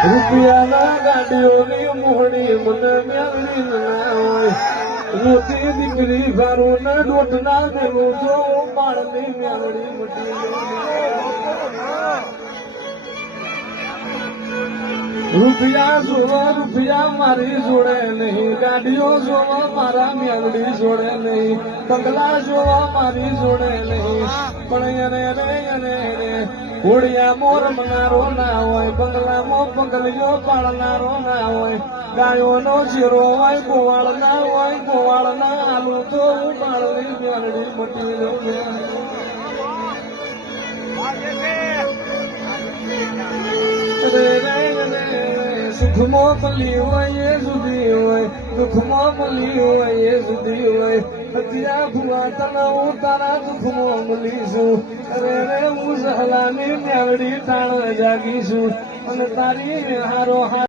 રૂપિયાના ગાડીઓની મોહણી મને મેળવી ના હોય રોતી દીકરી સારું ને ડોટ ના દેવું જો બાળની મેળવી મટી રૂપિયા જોવા રૂપિયા મારી જોડે નહીં ગાડીઓ જોવા મારા મેળવી જોડે નહીં બંગલા જોવા મારી જોડે નહીં પણ એને ઘોડિયા મોર મનારો ના હોય બંગલામાં બંગલીઓ પાડનારો ના હોય ગાયોનો ચીરો હોય ગોવાળ ના હોય ગોવાળ ના આલુ તો બાળની મેળવી મટી સુખમાં મળી હોય એ સુધી હોય દુઃખમાં મળી હોય એ સુધી હોય અત્યારે ભુવા તને હું તારા દુઃખમાં મળીશું અરે હું સહલાની મેળડી ટાણ જાગીશું અને તારી હારો